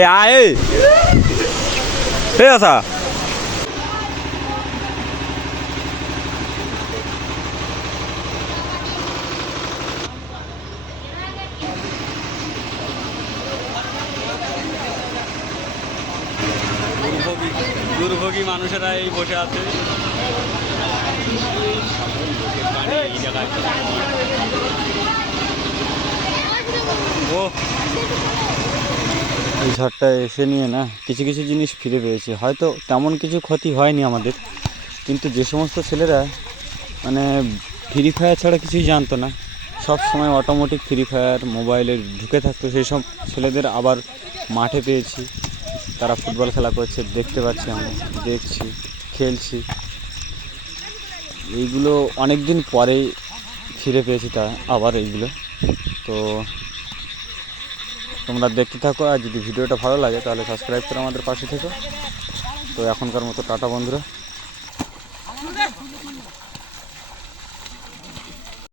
এ আয় এ আসা দুর্ভোগী মানুষেরা এই বসে আছে। এই ঝড়টা এসে নিয়ে না কিছু কিছু জিনিস ফিরে পেয়েছি, হয়তো তেমন কিছু ক্ষতি হয়নি আমাদের, কিন্তু যে সমস্ত ছেলেরা মানে ফ্রি ফায়ার ছাড়া কিছুই জানতো না, সব সময় অটোমেটিক ফ্রি ফায়ার মোবাইলে ঢুকে থাকতো, সেই সব ছেলেদের আবার মাঠে পেয়েছি। তারা ফুটবল খেলা করছে, দেখতে পাচ্ছি, আমরা দেখছি, খেলছি। এইগুলো অনেক দিন পরেই ফিরে পেয়েছি তা আবার এইগুলো। তো তোমরা দেখতে থাকো, আর যদি ভিডিওটা ভালো লাগে তাহলে সাবস্ক্রাইব করে আমাদের পাশে থেকো। তো এখনকার মতো টাটা বন্ধুরা।